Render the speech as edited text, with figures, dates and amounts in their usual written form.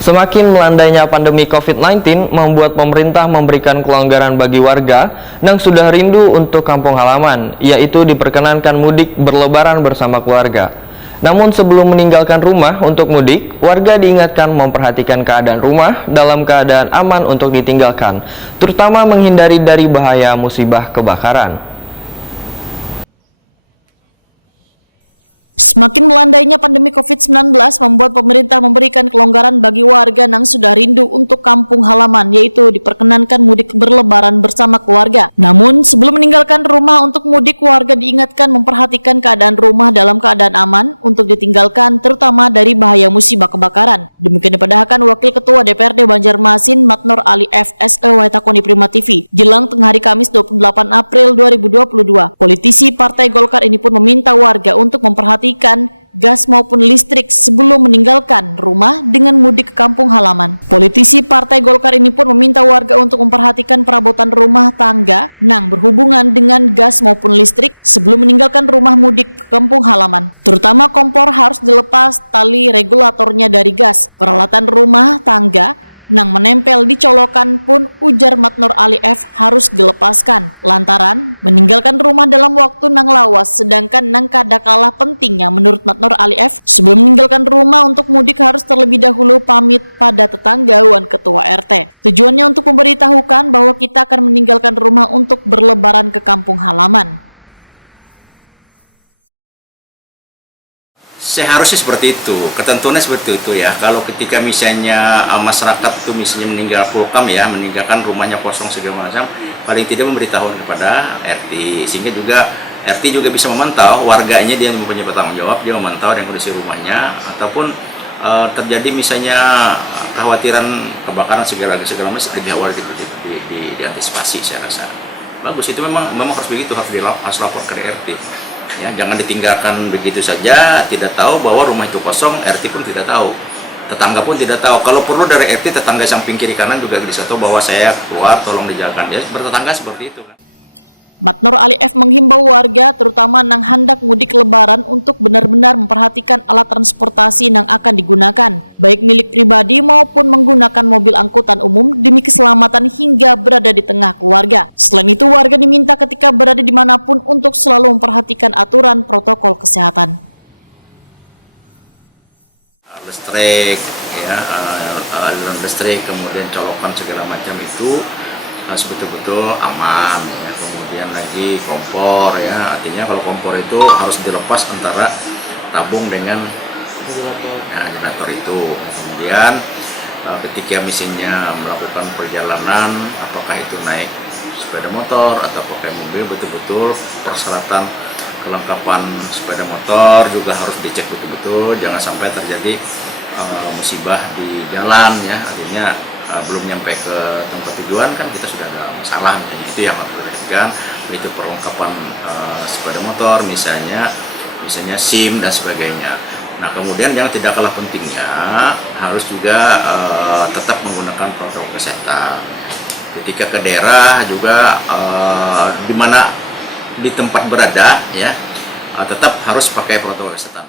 Semakin melandainya pandemi COVID-19 membuat pemerintah memberikan kelonggaran bagi warga yang sudah rindu untuk kampung halaman, yaitu diperkenankan mudik berlebaran bersama keluarga. Namun sebelum meninggalkan rumah untuk mudik, warga diingatkan memperhatikan keadaan rumah dalam keadaan aman untuk ditinggalkan, terutama menghindari dari bahaya musibah kebakaran. Semakin melandainya pandemi COVID-19 membuat pemerintah memberikan kelonggaran bagi warga yang sudah rindu untuk kampung halaman, yaitu diperkenankan mudik berlebaran bersama keluarga. Namun, sebelum meninggalkan rumah untuk mudik, warga diingatkan memperhatikan keadaan rumah dalam keadaan aman untuk ditinggalkan, terutama dari bahaya musibah kebakaran. Demikian dipadahkan Wakil Ketua DPRD Banjarmasin Matnor Ali FSE Waitakoni Prima TV. Jelang tengah hari Kamis 28 April 2022, politisi Partai Golkar ini pun meminta warga untuk memperhatikan gas maupun listrik sebelum meninggalkan rumah dengan mudik ke kampung halaman. Politisi Partai Golkar ini pun meminta warga untuk memperhatikan perabotan rumah tangga yang berhubungan dengan gas maupun listrik sebelum meninggalkan rumah mudik ke kampung halaman. Terutama kompor harus dilepas tali regulatornya dari gas. Peralatan rumah tangga nang menempel di colokan pun, ujar Matnor Ali F, harus dilepaskan lantaran meninggalkan rumah dalam waktu nang lawas, sedangkan nang kadakala pentingnya menurut Matnor Ali F sebelum meninggalkan rumah untuk mudik harus terlebih dahulu pamit pada tetangga wan ketua RT. Tujuannya untuk memberitahukan bahwa kita akan meninggalkan rumah untuk berlebaran ke kampung halaman. Seharusnya seperti itu, ketentuannya seperti itu ya. Kalau ketika misalnya masyarakat tuh misalnya meninggalkan rumahnya kosong segala macam, paling tidak memberitahukan kepada RT, sehingga juga RT juga bisa memantau warganya, dia mempunyai bertanggung jawab, dia memantau dan kondisi rumahnya, ataupun terjadi misalnya kekhawatiran kebakaran segala macam lebih awal diantisipasi. Saya rasa bagus, itu memang harus begitu, harus lapor ke RT. Ya, jangan ditinggalkan begitu saja, tidak tahu bahwa rumah itu kosong, RT pun tidak tahu, tetangga pun tidak tahu. Kalau perlu dari RT, tetangga samping kiri kanan juga bisa tahu bahwa saya keluar, tolong dijaga. Ya, bertetangga seperti itu. Matnor Ali F menghimbau warga terutama nang hendak mudik lebaran untuk benar-benar memperhatikan alat transportasi yang akan digunakan, baik milik pribadi maupun menggunakan mobil angkutan umum demi keselamatan hingga berada di tengah keluarga. Selain itu, warga diminta ketika berada dimanapun untuk selalu memperhatikan aturan protokol kesehatan. Listrik, ya, aliran listrik, kemudian colokan segala macam itu harus betul-betul aman. Ya. Kemudian lagi kompor, ya, artinya kalau kompor itu harus dilepas antara tabung dengan generator itu. Kemudian ketika misalnya melakukan perjalanan, apakah itu naik sepeda motor atau pakai mobil, betul-betul persyaratan kelengkapan sepeda motor juga harus dicek betul-betul, jangan sampai terjadi musibah di jalan, ya, artinya belum nyampe ke tempat tujuan kan kita sudah ada masalah. Dan itu yang harus diperhatikan, itu perlengkapan sepeda motor, misalnya SIM dan sebagainya. Nah, kemudian yang tidak kalah pentingnya harus juga tetap menggunakan protokol kesehatan. Ketika ke daerah juga di mana di tempat berada, ya, tetap harus pakai protokol kesehatan.